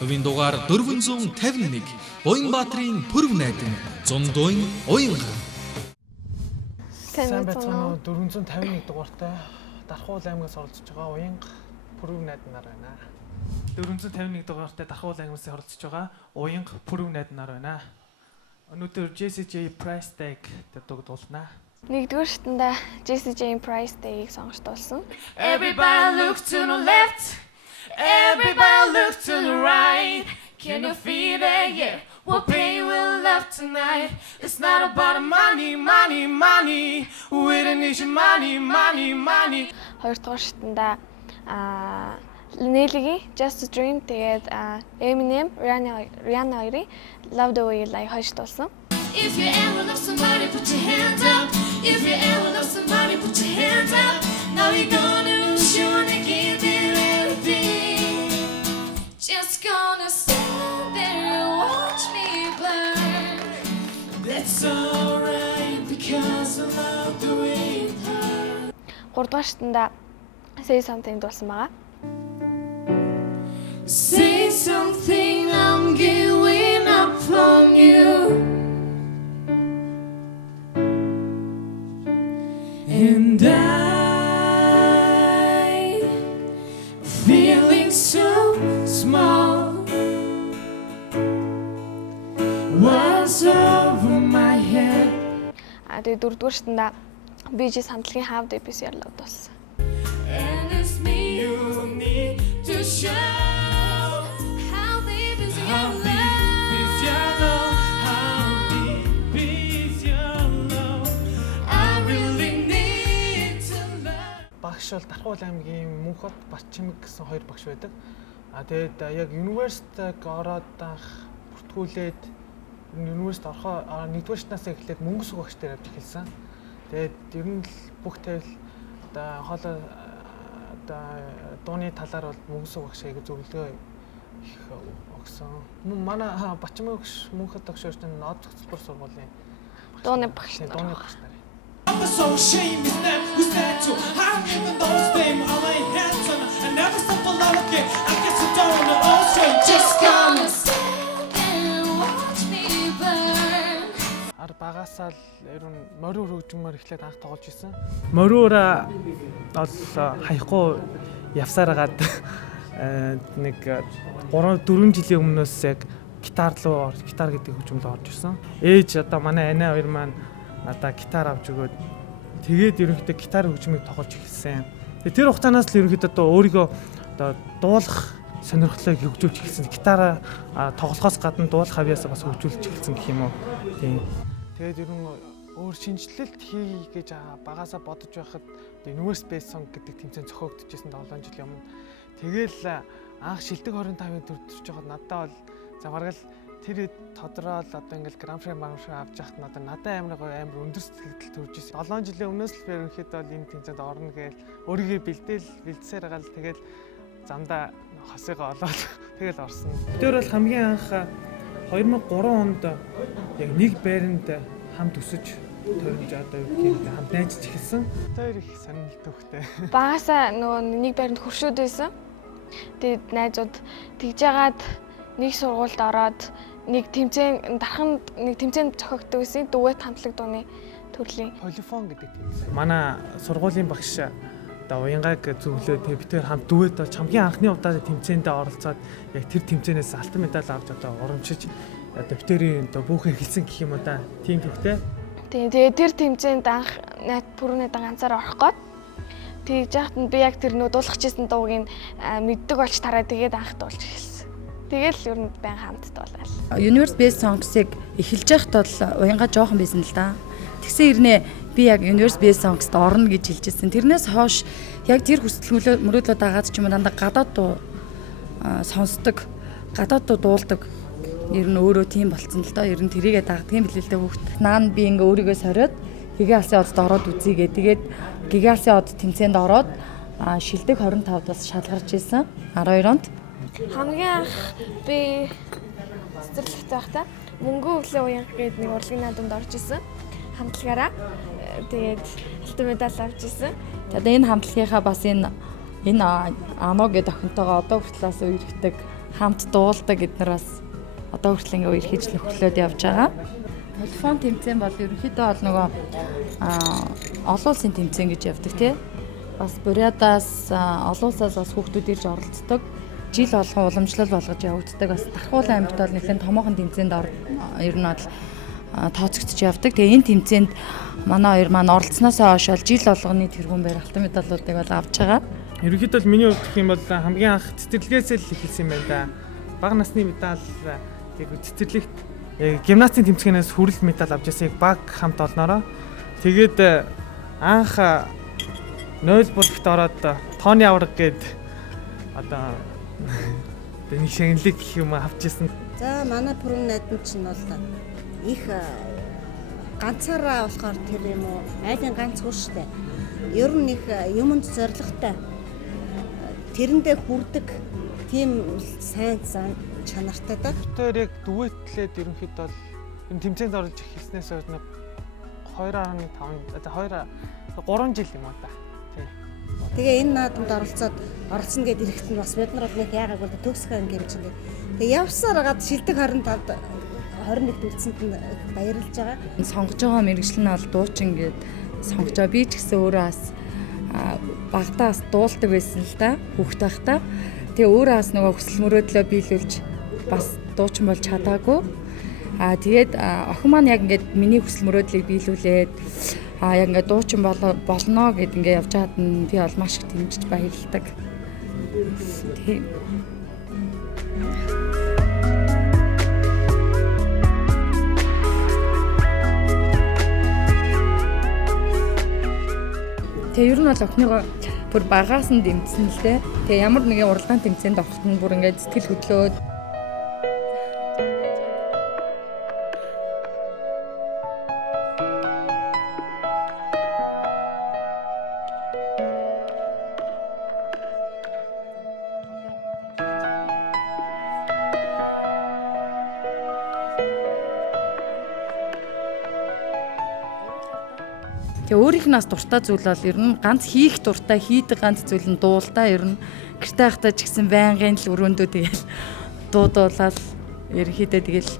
Хувийн дугаар 451 Буянбаатарын Пүрэв найдан Зундуйн Уянга. Сайн байцгаана уу? 451 дугаартай Дархуул аймгаас оролцож байгаа Уянга Пүрэв найданаар байна. 451 дугаартай Дархуул аймгаас оролцож байгаа Уянга Пүрэв найданаар байна. Өнөөдөр JCJ Price Tag гэдэг дуулна. Нэгдүгээр шатанда JCJ Price Tag-ийг сонгогдуулсан. Everybody look to the left. Everybody look to the right. Can you feel that? Yeah, we'll pay with love tonight. It's not about money, money, money. We don't need your money, money, money. Хоёрдугаар шатанда Nelly-гийн Just a Dream тэгээд Eminem, Rihanna хоёрын Love the Way You Lie хоёрдуулсан. If you ever love somebody, put your hands up. If you ever love somebody, put your hands up. Now you're gonna lose, you wanna give it everything. Just gonna stand there and watch me burn. That's alright because I love the way it hurts. Гуравдугаар шатанда Say Something дуулсан байгаа. Say something, I'm giving up on you. And I feeling so small. What's over my head? Тэгээд дөрөвдүгээр шатанда BG хамтлагийн How Deep Is Your Love дуулсан. And it's me you need to show. How deep is your love? How deep is your love? I really need to love. Багш бол Дархуул аймгийн Мөнхбат Батчимэг гэсэн хоёр багш байдаг. Тэгээд яг университиг ороод бүртгүүлээд университет орохоо нэгдүгээр шатнаас эхлээд мөнгөс багштай явж эхэлсэн. Тэгээд ер нь бүх тавил хоолой дууны талаар бол мөнгөс багш аяг зөвлөгөө их өгсөн. Манай Батчимэг Мөнхбат багш өөртөө нод зөвлөр сургуулийн Дууны багш. Дууны багш нар. I'm so ashamed is that who's that too? I don't even know his name. All I had on I never stop for love again. I guess I don't know also. Just gonna stand there and watch me burn. Багасаа л ер нь морин хөгжмөр эхлээд анх тоглож исэн. Мориураа бол хаяхгүй явсараад нэг 3-4 жилийн өмнөөс яг гитар гэдэг хөгжмөд орж ирсэн. Ээж одоо манай анаа хоёр маань надаа гитар авч өгөөд тэгээд ерөнхийдөө гитар хөгжмийг тоглож эхэлсэн. Тэр хугацаанаас л ерөнхийдөө одоо өөрийгөө одоо дуулах сонирхлыг хөгжүүлж эхэлсэн. Гитараа тоглохоос гадна дуулах хавьяасаа бас хөгжүүлж эхэлсэн гэх юм уу. Тийм. Тэгээд ер нь өөр шинжилэлт хий гэж багасаа бодож байхад Universe Based Song гэдэг тэмцээн зохиогдчихсэн 7 жилийн өмнө. Тэгээл анх шилдэг 25-ын төр төрж байгаад надад бол за бараг л тэр тодорхойл одоо ингээл Grand Prix авч яхад надад амар өндөр сэтгэл төрж ирсэн. 7 жилийн өмнөөс л ерөнхийдөө бол энэ тэмцээнд орно гээл өөрийгөө бэлдсээр байгаа л тэгэл замдаа хосыгоо олоод тэгэл орсон. Тэр бол хамгийн анх 2003 онд яг нэг байранд хамт өсөж төрөмж одоо юу гэх юм хамт найзж эхэлсэн. Тэр их сонирхолтой. Багасаа нөгөө нэг байранд хуршууд байсан. Тэгээд найзууд тэгж яагаад нэг сургуульд ороод нэг тэмцээнд зохиогддог байсан дуэт хамтлаг дууны төрлийн Полифон гэдэг тэмцээн. Манай сургуулийн багш одоо Уянгаг зөвлөөд бид тэр хамт дүэт болж хамгийн анхны удаа тэмцээндээ оролцоод яг тэр тэмцээнээс алтан медаль авч одоо урамшиж одоо битэрийн одоо бүхэн эхэлсэн гэх юм уу да. Тийм төвтэй. Тэгээд тэр тэмцээнд анх Пүрэв найдан ганцаараа орох гээд тэгж яхад нь би яг тэр нөө дуулахчсэн дуугийг мэддэг болж тараа тэгээд анх дуулж эхэлсэн. Тэгэл ер нь байн хамт дуулаа. Universe Based Songs-ыг эхэлж байхад бол Уянга жоохон байсан л да. Тэгсэн хэрнээ би яг Universe Based Songs-д орно гэж хэлжсэн. Тэрнээс хойш яг тэр хүсэл мөрөөдлөө дагаад ч юм уу дандаа гадаад дуу сонсдог, гадаад дуу дуулдаг. Ер нь өөрөө тийм болцсон л доо. Ер нь тэрийгээ дагдгийн билэлтэй хүүхд. Наан би ингээ өөрийгөө сориод Гига алсын одод ороод үзье тэгээд Гига алсын од тэмцээнд ороод шилдэг 25-аас шалгарч ирсэн 12 онд. Хамгийн анх би цэцэрлэгт байхдаа мөнгө өглөө Уянга гэдэг нэг урлагийн наадамд орж исэн. Хамтлагаараа тэгээд алтан медаль авч исэн. Тэгээд энэ хамтлагийнхаа бас энэ Ано гэдэг охинтойгоо одоо хүртлээс үерхдэг хамт дуулдаг эдгээр бас одоо хүртэл ингээ үерхэж нөхөрлөд явж байгаа. Телефон тэмцээн бол ерөнхийдөө бол нөгөө олон улсын тэмцээн гэж явдаг тий. Бас Бурятаас олон улсаас бас хүүхдүүд ирж оролцдог. Жил болгон уламжлал болгож явагддаг. Бас Дархуулан аймагт бол нэлээд томоохон тэмцээнд ер нь бол тооцогдож явдаг. Тэгээ энэ тэмцээнд манай хоёр маань оролцсноос хойш бол жил болгоны тэргуун байр алтан медалуудыг бол авч байгаа. Ерөнхийдөө миний хувьд гэх юм бол хамгийн анх цэцэрлэгээс л эхэлсэн юм байна да. Бага насны медаль яг цэцэрлэгт гимнастикийн тэмцээнээс хүрэл медаль авч ясыг баг хамт олноороо. Тэгээд анх 0 бүрт ороод тооны авраг гээд одоо нэг шагналыг гэх юм авч ирсэн. За манай пүрэв найдан чинь бол их ганцаараа болохоор тэр юм уу айлын ганц хүн штэ. Ер нь их юмд зоригтой. Тэрэндээ хүрдэг тийм сайн чанартай да. Тэр яг дүгээтлээд ерөнхийдөө бол энэ тэмцээнд орж эхэлснээс хойш 2.5 3 жил юм аа да. Тэгээ энэ наадамд оролцсон гэдээ ирэхэд бас бид нар бол нэг яагаад бол төгсгөө хэмжин. Тэгээ явсаар гад шилдэг 25 21-д үлдсэнд нь баярлж байгаа. Сонгож байгаа мэргэжил нь бол дуучин гээд сонгож байгаа. Би ч гэсэн өөрөө бас багтаас дуулдаг байсан л да. Хүүхэд байхдаа. Тэгээ өөрөө бас нөгөө хүсэл мөрөөдлөө биелүүлж бас дуучин болж чадаагүй. Тэгээд охин маань яг ингээд миний хүсэл мөрөөдлийг биелүүлээд яг ингээд дуучин болно гэд ингээд явж хаад нь би бол маш их дэмжиж баярлдаг. Тийм. Тэгээ ер нь бол охиныгоо бүр багаас нь дэмжсэн л дээ. Тэгээ ямар нэгэн уралдаан тэмцээнд ороход нь бүр ингээд сэтгэл хөдлөөд тэгээ өөрийнх нь бас дуртай зүйл бол ер нь ганц хийх дуртай, хийдэг ганц зүйл нь дуултаа ер нь гэрте байхдаа ч гэсэн байнгын л өрөөндөө тэгэл дуудуулаад ерөнхийдөө тэгэл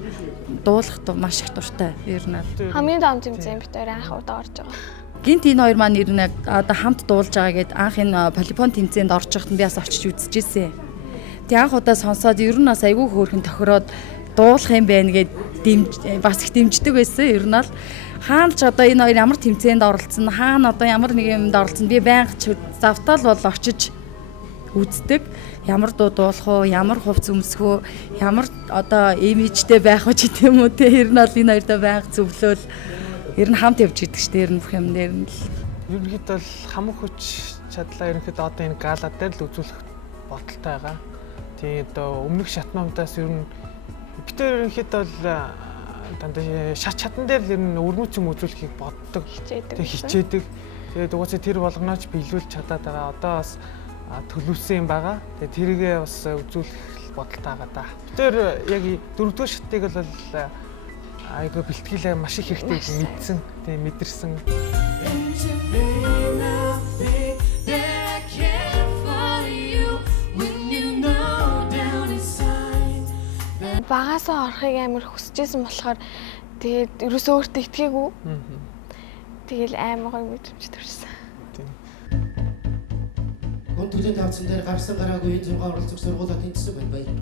дуулах маш их дуртай ер нь. Хамгийн том тэмцээн бид хоёр анх удаа орж байгаа. Гинт энэ хоёр маань ер нь одоо хамт дуулж байгаа гэд анх энэ полипон тэмцээнд орж байхад би бас очиж үзчихсэн. Тэгээ анх удаа сонсоод ер нь бас айгүй хөөрхөн тохироод дуулах юм байна гэд бас их дэмждэг байсан. Ер нь л хаана ч одоо энэ хоёр ямар тэмцээнд оролцсон, хаана одоо ямар нэг юмд оролцсон би байнга завтал бол очиж үздэг. Ямар дуу дуулах уу, ямар хувц өмсөх үү, ямар одоо имижтэй байх уу ч гэдэг юм уу те. Ер нь бол энэ хоёртой байнга зөвлөөл ер нь хамт явж идэг шүү дээ. Ер нь бүх юм дээр нь л. Ерөнхийдөө бол хамаг хүч чадлаа ерөнхийдөө одоо энэ гала дээр л үзүүлэх бодолтой байгаа. Тэгээд одоо өмнөх шатнуудаас ер нь бид ерөнхийдөө бол дандаа шат чадан дээр л ер нь өрнөц юм үзүүлэхийг боддог. Хичээдэг. Тэгээд угаасаа тэр болгонооч биелүүлж чадаад байгаа. Одоо бас төлөвсөн юм байгаа. Тэгээд тэрийгээ бас үзүүлэх бодолтой байгаа да. Тэр яг 4-р шатыг бол айгаа бэлтгэлээ маш их хэрэгтэй мэдсэн. Тэгээд мэдэрсэн. Багасаа орохыг амар хүсэжсэн болохоор тэгээд ерөөсөө өөртөө итгээгүй. Тэгэл амар гоё мэдрэмж төрсөн. Гүн төлөнд тавцсан дээр гарсан гараагүй 6 оролцох сургуулиуд тэнцсэн байна баяр.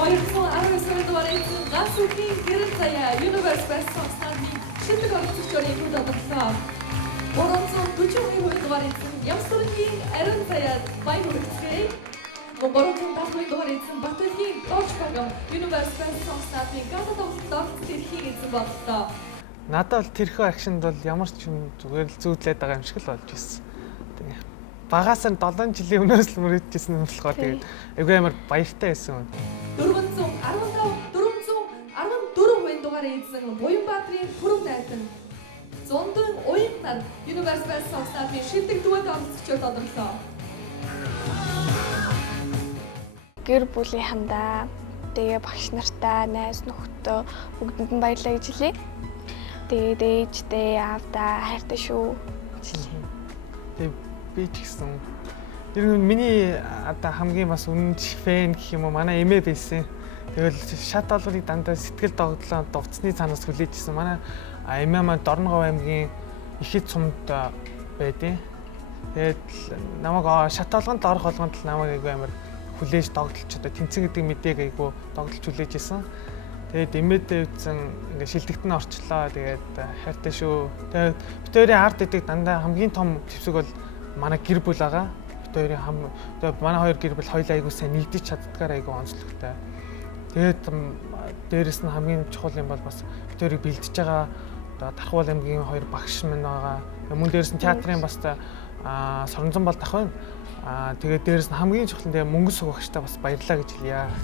219 дугаар Гасүхийн гэрэл заяа Universe Best Song Star-ны шилдэг оролцогчдын хувьд орлоо. 342 дугаар Ямсургийн Арен заяа баяр хүргэцгээе. 350 дугаар Батөлгийн Дооч програм Universe Best Song Star-ны гадаад тоглолтод тэрхийг эзэн боллоо. Надад бол тэрхүү акшнд бол ямар ч юм зүгээр л зүүдлээд байгаа юм шиг л болж ирсэн. Тэгээ багаас нь 7 жилийн өмнөөс л мөрөдчихсэн юм болохоор тэгээд айгүй амар баяртай байсан. 414 дугаар эзэн Буянбаатарын пүрэв найдан Зондон уянгаар Universe Best Song Star-ны шилдэг дуэт оролцогчдод орлоо. Гэр бүлийн хамдаа тэгээ багш нартай, найз нөхдөд бүгдэнд нь баярлалаа гэж хэлье. Тэгээд ээжтэй, аавдаа хайртай шүү. Тэгээд би ч гэсэн Ер нь миний одоо хамгийн бас үнэн фэн гэх юм уу манай эмээ байсан. Тэгэл шат олгыг дандаа сэтгэл догдлоо дуцсны цаанаас хүлээжсэн. Манай эмээ маань Дорногов аймгийн Ихэд сумд байдیں۔ Тэгээд намайг шат олгонд орох болгонд л намайг айгүй амар хүлээж догдолч одоо тэнцэн гэдэг мэдээг айгүй догдолч хүлээжсэн. Тэгээд эмээдээ үтсэн ингээ шилдэгтэн орчлоо. Тэгээд хайртай шүү. Тэгээд битүүрийн ард идэг дандаа хамгийн том зэвсэг бол манай гэр бүл байгаа. Битүүрийн манай хоёр гэр бүл хоёулаа айгүй сайн нэгдэж чаддгаар айгүй онцлогтой. Тэгээд дээрэс нь хамгийн чухал юм бол бас битүүрийг бэлдэж байгаа одоо Тархуул аймгийн хоёр багш минь байгаа. Мөн дээрэс нь театрын бас Соронзон бол дах байна. Тэгээд дээрэс нь хамгийн чухал нь тэгээ мөнгө суг багштай бас баярлалаа гэж хэлье.